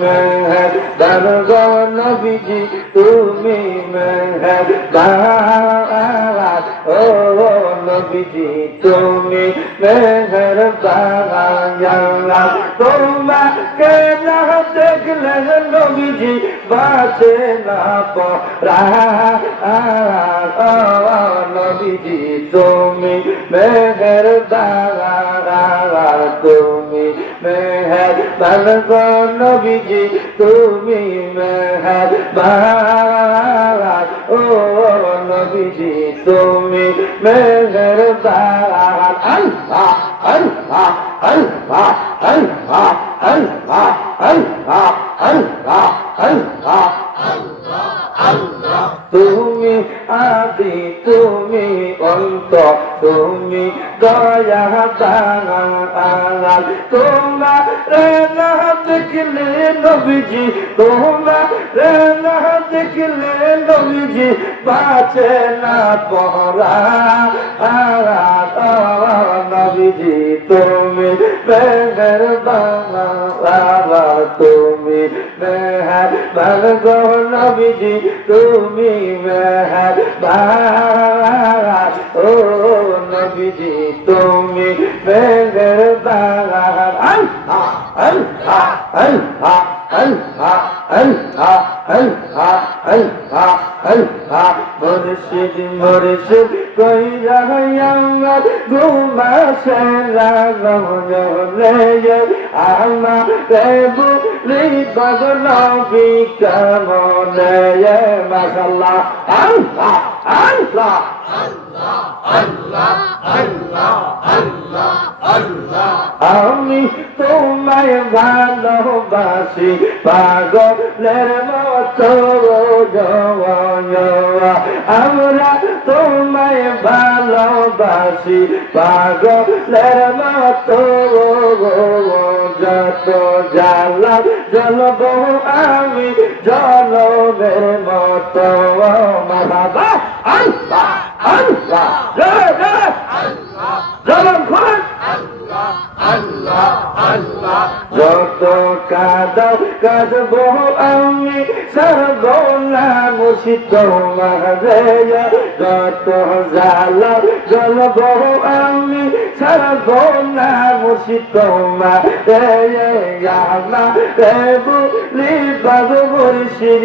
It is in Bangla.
মেহের দরগা নবীজি তুমি মেহের ও নবীজি, তুমি মেহের বাবা তোমাকে না দেখলে নবীজি বাঁচে না পড়া। নবীজি, তুমি মেহের তুমি মেহের বাবা নবীজি, তুমি মেহের ও নবীজি, তুমি মেহের বাবা আল্লাহ আল্লাহ আল্লাহ আল্লাহ আল্লাহ আল্লাহ আল্লাহ আল্লাহ। তুমি আদি, তুমি অন্ত, তুমি দয়া দাঙ্গাল তোমার দেখলে নবীজি, তোমার দেখলে নবীজি, বাঁচে না পড়া। নবীজি, তুমি বাবা তুমি মেহার ভাগ নবীজি তুমি মেহার ভাড়া ও নবীজি তুমি মেঘের বাড়া আমি তোমায় ভালোবাসি পাগলের মন মতো আমরা তোমায় ভালোবাসি, পাগলের মতো যত জ্বালা জ্বলব আমি জলবের মতো মারাবা আল্লাহ আল্লাহ জয়। যত কাদাও কাঁদব আমি সর্বনা মুসি তোমার যত জ্বালা জ্বলব আমি সর্বনা মুসি তোমার রে বলি, বাবু মুর্শিদ